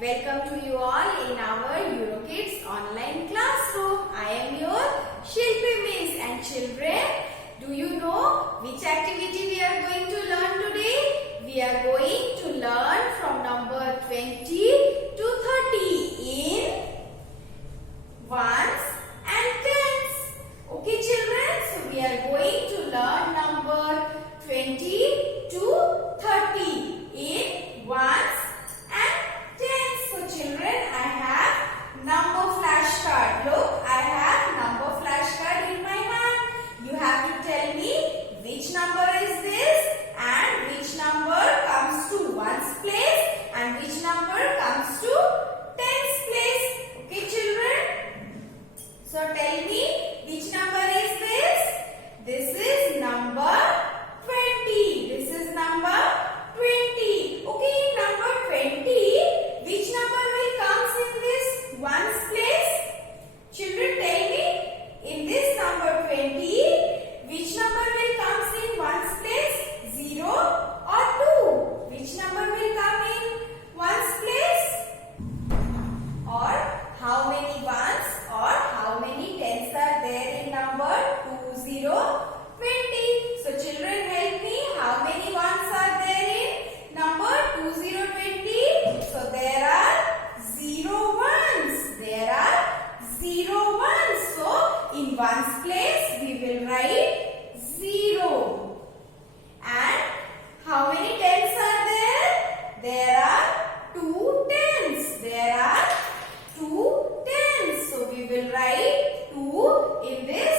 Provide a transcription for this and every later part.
Welcome to you all in our EuroKids online classroom. I am your Shilpi Miss, and children, do you know which activity we are going to learn today? We are going to learn from number 20 to 30 in ones and tens. Okay children, so we are going to learn number 20 to 30 in ones and tens. So children, I have number flashcard. Look, I have number flashcard in my hand. You have to tell me which number is this and which number comes to ones place and which number comes to tens place. Okay children? So tell me which number is this? This is number 20. This is number 20. Okay, number 20. Which number will comes in this ones place? Children, tell me. In this number 20, which number will comes in ones place? 0 or 2? Which number will come in ones place? Or how many ones or how many tens are there in number 20, 20? So children, help me. How many ones are there in number 20, 20? So there are 0 ones. There are 0 ones. So in ones place we will write 0. And how many tens are there? There are 2 tens. There are 2 tens. So we will write 2 in this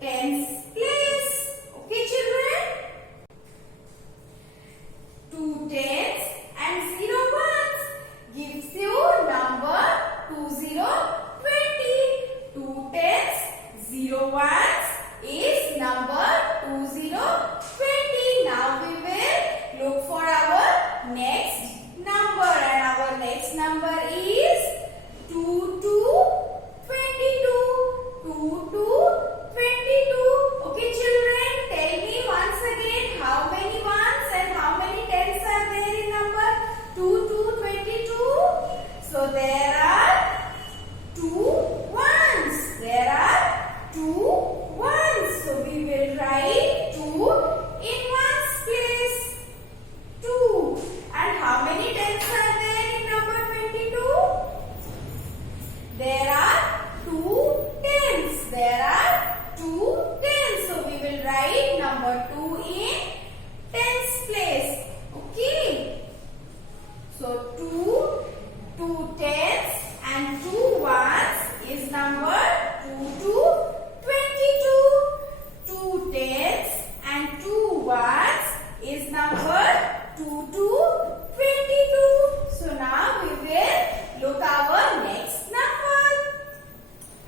tens place. Okay children? 2 tens and 0 ones gives you number 20, 20. 2 tens, 0 ones is number 20, 20. Now we will look for our next number, and our next number is 2 to 22. 2 to 22. Okay children, tell me once again how many ones and how many tens are there in number 2 to 22. So there are 2 ones. There are 2 ones. So we will write 2 in ones place. 2. And how many tens are there in number 22? There are 2 tens. There are 2 tens. So we will write number 2 in tens place. Okay. So 2 tens and 2 ones is number 2 to 22. 2 tens and 2 ones is number 2 to 22. So now we will look our next number.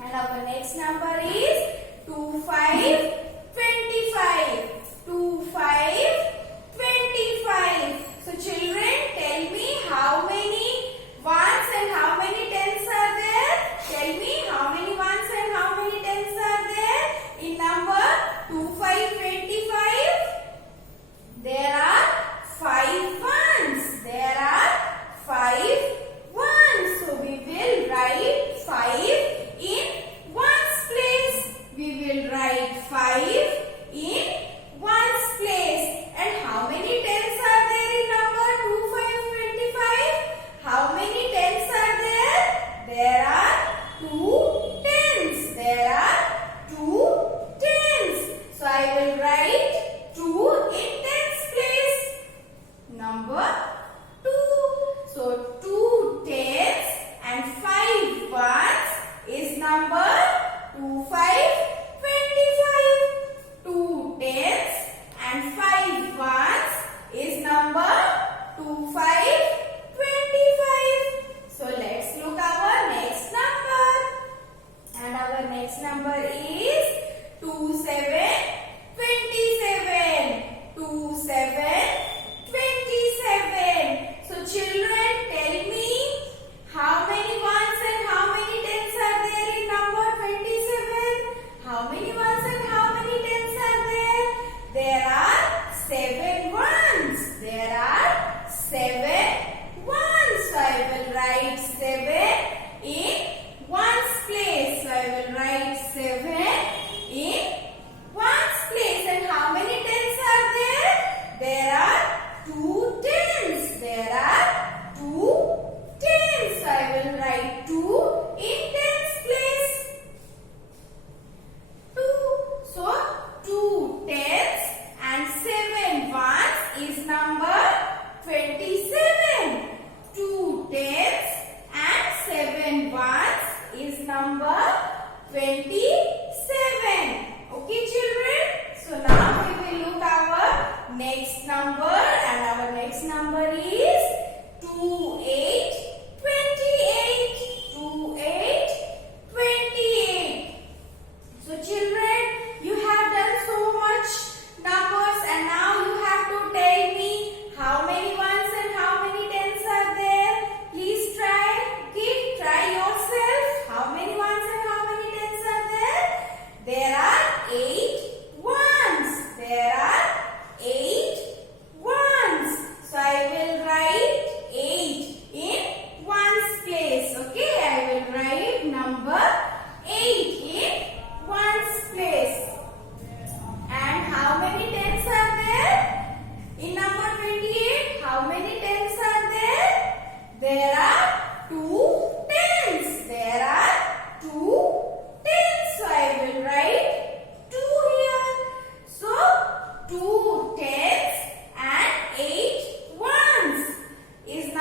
And our next number is 2, 5, 25. 2, 5, 25. So children, tell me how many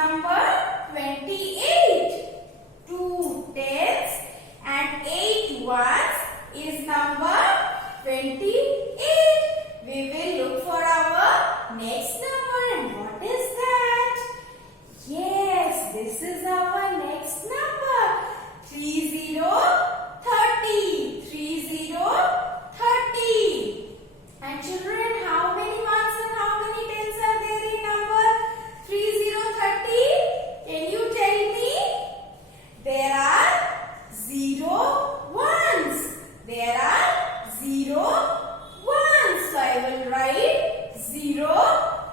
number 28. 2 tens and 8 ones is number 28. We will look for our next number, and what is that? Yes, this is our next number. 30 30. 30 30. And children, how many ones and how many tens are there in number 30 30? Can you tell me? There are 0 ones. There are 0 ones. So I will write 0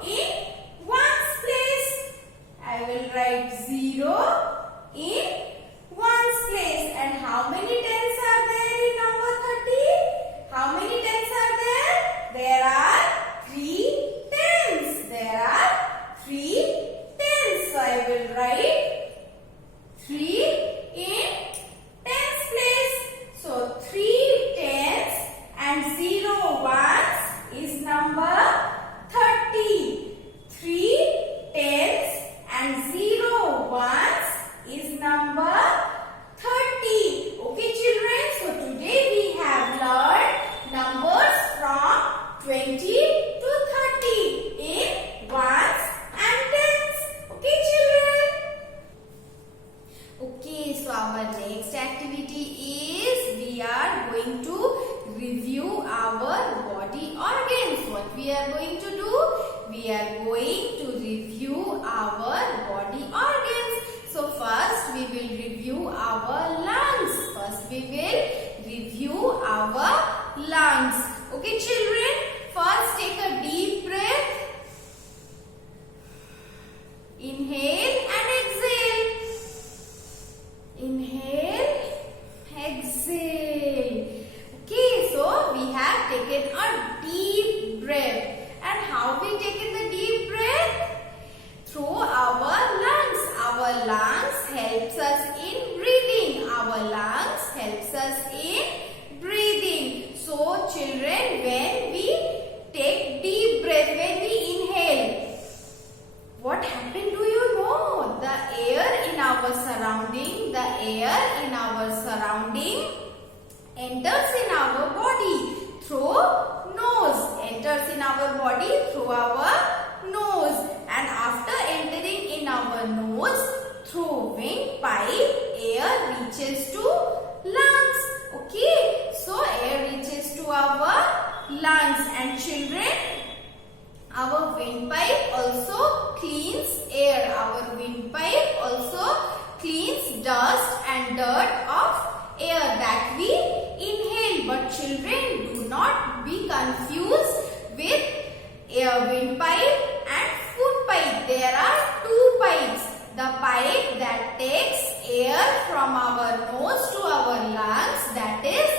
in ones place. I will write 0 in ones place. And how many tens are there in number 30? How many tens are there? There are 3 tens. There are 3 tens. So I will write 3 in tens place. So 3 tens and 0 ones is number 30. 3 tens and 0 ones is number 30. Okay children, so today we have learned numbers from 20 to 30 in ones and tens. Okay children. Okay, so our next activity is we are going to review our body organs. What we are going to do? We are going to review our body organs. So first we will review our lungs. First we will review our lungs. Okay children, first take a deep breath. Inhale and exhale. Inhale, exhale. Okay, so we have taken a deep breath. And how we taken the deep breath? Through our lungs. Our lungs helps us in breathing. Our lungs helps us in breathing. So children, when we take deep breath, when we inhale, what happened do you know? The air in our surrounding, enters in our body through nose. Enters in our body through our nose. And after entering in our nose, through windpipe, air reaches to lungs. Okay, so air reaches to our lungs. And children, our windpipe also cleans air. Our windpipe also cleans dust and dirt of air that we inhale. But children, do not be confused with windpipe and foot pipe. There are two pipes. The pipe that takes air from our nose to our lungs, that is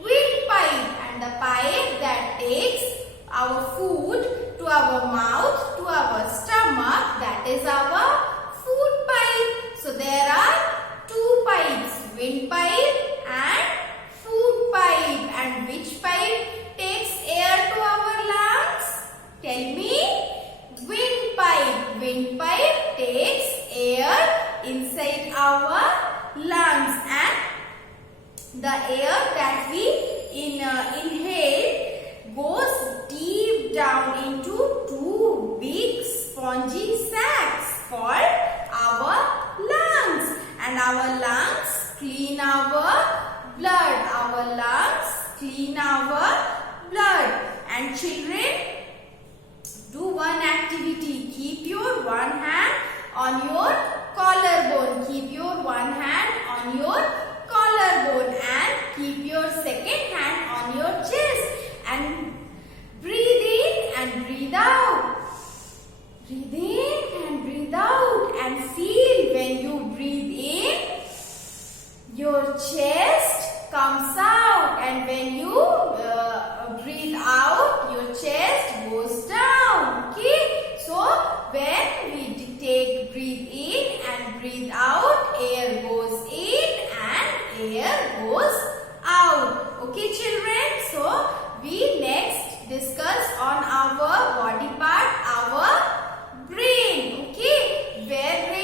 windpipe. And the pipe that takes our food to our mouth, to our stomach, that is our food pipe. So there are two pipes, windpipe and food pipe. And which pipe takes air to our lungs? Tell me. Windpipe. Windpipe takes air inside our lungs, and the air that we inhale goes deep down into two big spongy sacs called our lungs. And our lungs clean our blood. Our lungs clean our blood. And children, do one activity. Keep your one hand on your collarbone. Keep your one hand on your collarbone and keep your second hand on your chest. And breathe in and breathe out. Breathe in and breathe out. And feel when you breathe in, your chest comes out. And when you breathe out, your chest goes down. Okay? So, when we breathe in and breathe out, air goes in and air goes out. Okay children? So, we next discuss on our body part, our brain. Okay? Where brain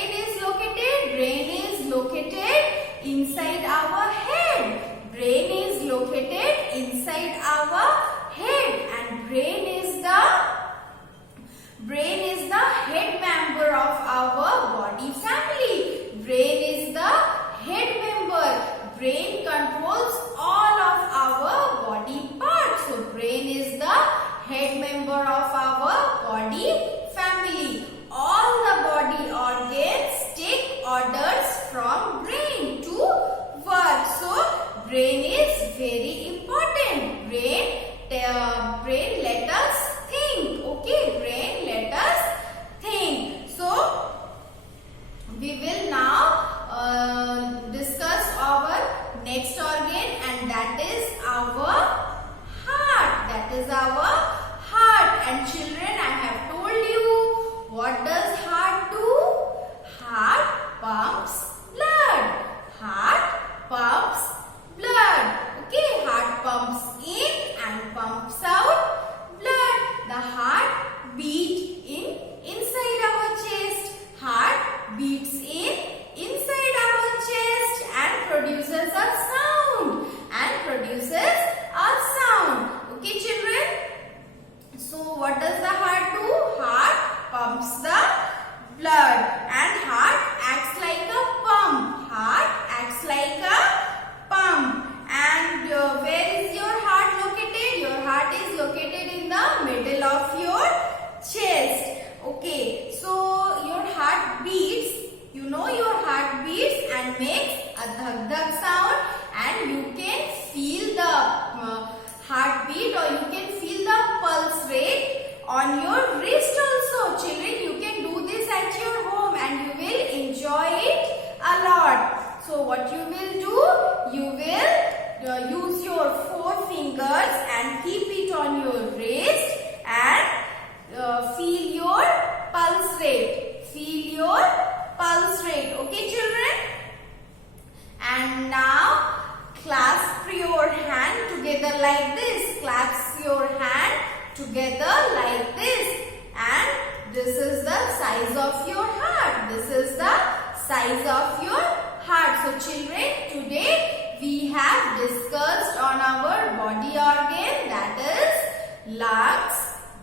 inside our head. Brain is located inside our head, and brain is the head member of our body family. Brain is the head member. Brain controls all of our body parts. So brain is the head member of our body family. All the body organs take orders from brain to work. So brain is very important. Brain let us think. Okay, brain let us think. So we will now discuss our next organ, and that is our heart. That is our heart. And children, I have told you, what does heart do? Heart pumps blood. Heart pumps blood. Okay, heart pumps in and pumps out blood. The heart beats inside our chest. Heart beats inside our chest and produces a sound. Okay, children? So what does the heart do? Heart pumps the blood, and heart acts like a pump. Heart acts like a pump. And where is your heart located? Your heart is located in the middle of your chest. Okay, so your heart beats. You know your heart beats and makes a dhak dhak sound, and you can feel the heartbeat, or you can feel the pulse rate on your wrist also. Children, you can do this at your home and you will enjoy it a lot. So what you will do? You will use your 4 fingers and keep it on your wrist and feel your pulse rate. Feel your pulse rate. Okay, children? And now clasp your hand together like this. Clasp your hand together like this. And this is the size of your heart. This is the size of your heart. So children, today we have discussed on our body organ, that is lungs,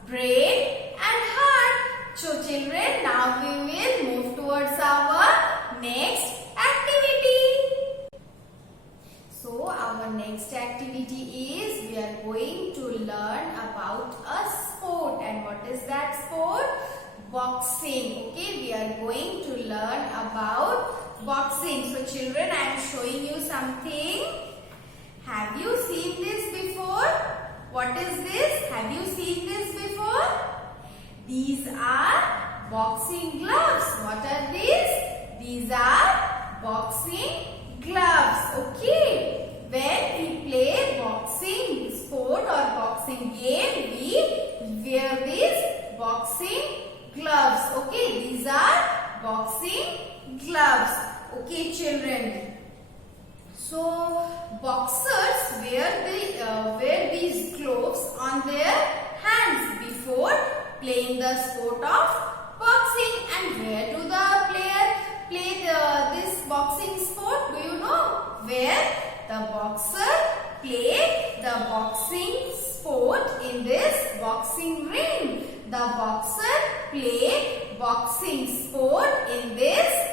brain and heart. So children, now we will move towards our next activity. So our next activity is we are going to learn about a sport. And what is that sport? Boxing. Okay, we are going to learn about boxing. So children, I am showing you something. Have you seen this before? What is this? Have you seen this before? These are boxing gloves. What are these? These are boxing gloves. Okay. When we play boxing sport or boxing game, we wear these boxing gloves. Okay. These are boxing gloves. Okay, children. So boxers wear these gloves on their hands before playing the sport of boxing. And where do the player play this boxing sport? Do you know? Where the boxer play the boxing sport in this boxing ring. The boxer play boxing sport in this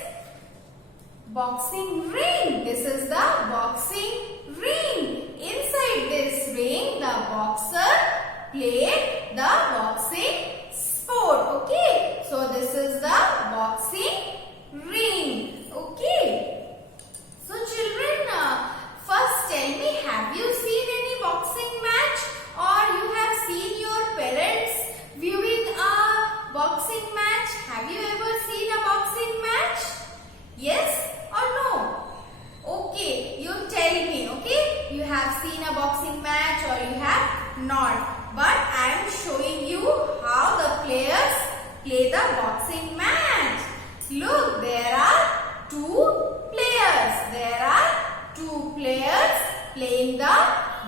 boxing ring. This is the boxing ring. Inside this ring, the boxer play the boxing sport. Okay. So this is the boxing ring. Okay. So children, first tell me, have you seen any boxing match, or you have seen your parents viewing a boxing match? Have you ever seen a boxing match? Yes or no? Okay, you tell me. Okay, you have seen a boxing match or you have not. But I am showing you how the players play the boxing match. Look, there are 2 players. There are 2 players playing the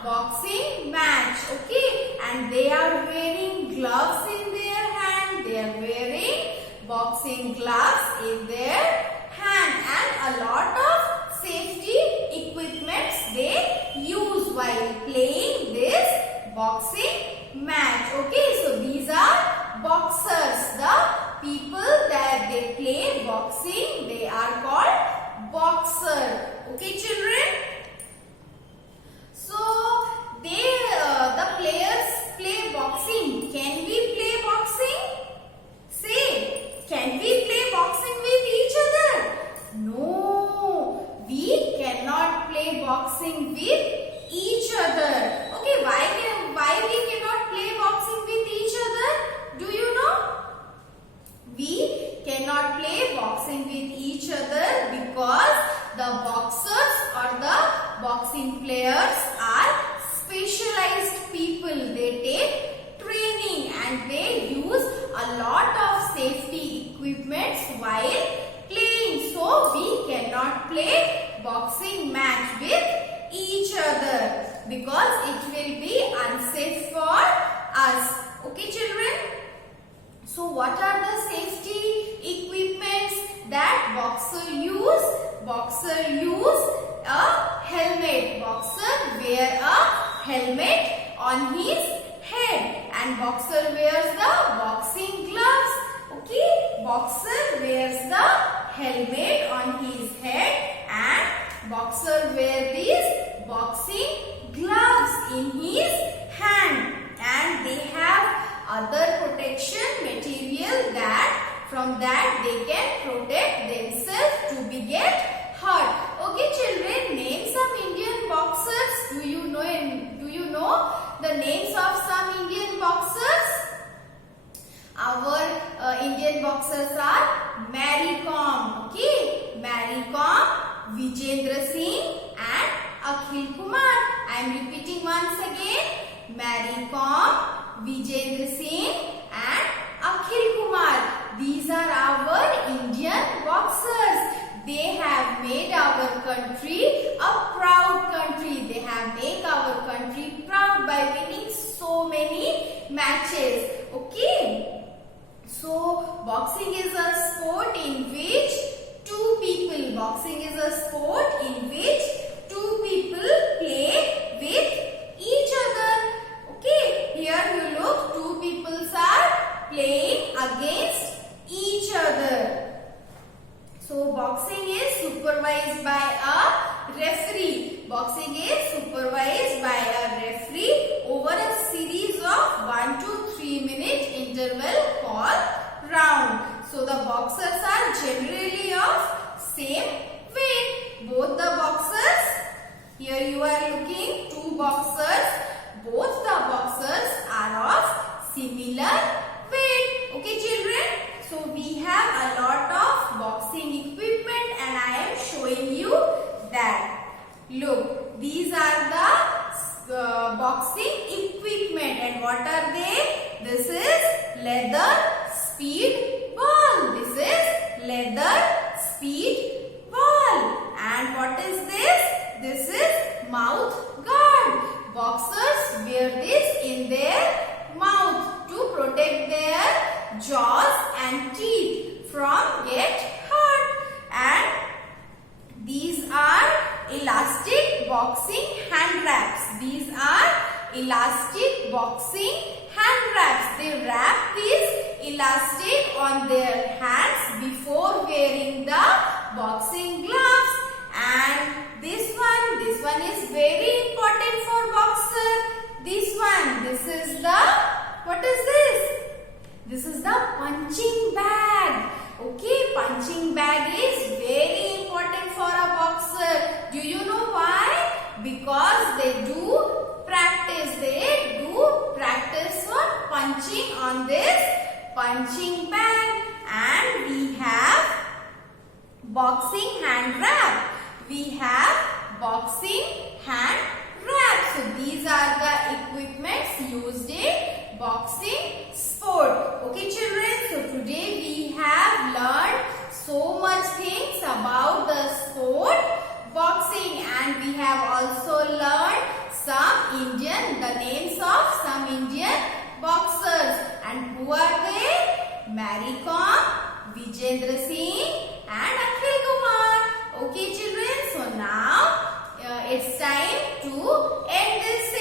boxing match. Okay, and they are wearing gloves in their hand. They are wearing boxing gloves in their hand, and a lot of safety boxer. Okay, children? So, the players play boxing. Can we play boxing? Say, can we play boxing with each other? No, we cannot play boxing with each other. Okay, why we cannot play boxing with each other? Do you know? We cannot play boxing with each other because the boxers or the boxing players are specialized people. They take training and they use a lot of safety equipments while playing. So we cannot play boxing match with each other because it will be unsafe for us. Okay, children? So what are the safety equipments that boxer use? Boxer use a helmet. Boxer wear a helmet on his head and boxer wears the boxing gloves. Okay, boxer wears the helmet on his head and boxer wear these boxing gloves in his hand, and they have other protection material that from that they can protect themselves to be get hurt. Okay, children, name some Indian boxers. Do you know the names of some Indian boxers? Our Indian boxers are Mary Kom. Okay, Mary Kom, Vijendra Singh and Akhil Kumar. I am repeating once again. Mary Kom, Vijendra Singh and Akhil Kumar. These are our Indian boxers. They have made our country a proud country. They have made our country proud by winning so many matches. Okay. So, boxing is a sport in which boxing is a sport in which two people play with each other. Okay, here you look, two people are playing against each other. So, boxing is supervised by a referee. Boxing is supervised by a referee over a series of 1 to 3 minute interval called round. So, the boxers are generally of same weight. Both the boxers, here you are looking, two boxers, both the boxers are of similar weight. Okay, children? So, we have a lot of boxing equipment and I am showing you that. Look, these are the boxing equipment, and what are they? This is leather speed ball. This is leather speed ball. And what is this? This is mouth guard. Boxers wear this in their mouth to protect their jaws and teeth from get hurt. And these are elastic boxing hand wraps. These are elastic boxing hand wraps. They wrap these elastic on their hands before wearing the boxing gloves. And this one is very important for boxer. This is the, what is this? This is the punching bag. Okay, punching bag is very important for a boxer. Do you know why? Because they do practice. They do practice for punching on this punching bag. And we have boxing hand wrap. We have boxing hand wrap. So these are the equipments used in boxing sport. Okay, children. So today we have learned so much things about the sport boxing, and we have also learned the names of some Indian boxers. And who are they? Mary Kom, Vijendra Singh and Akhil Kumar. Okay, children. So now it's time to end this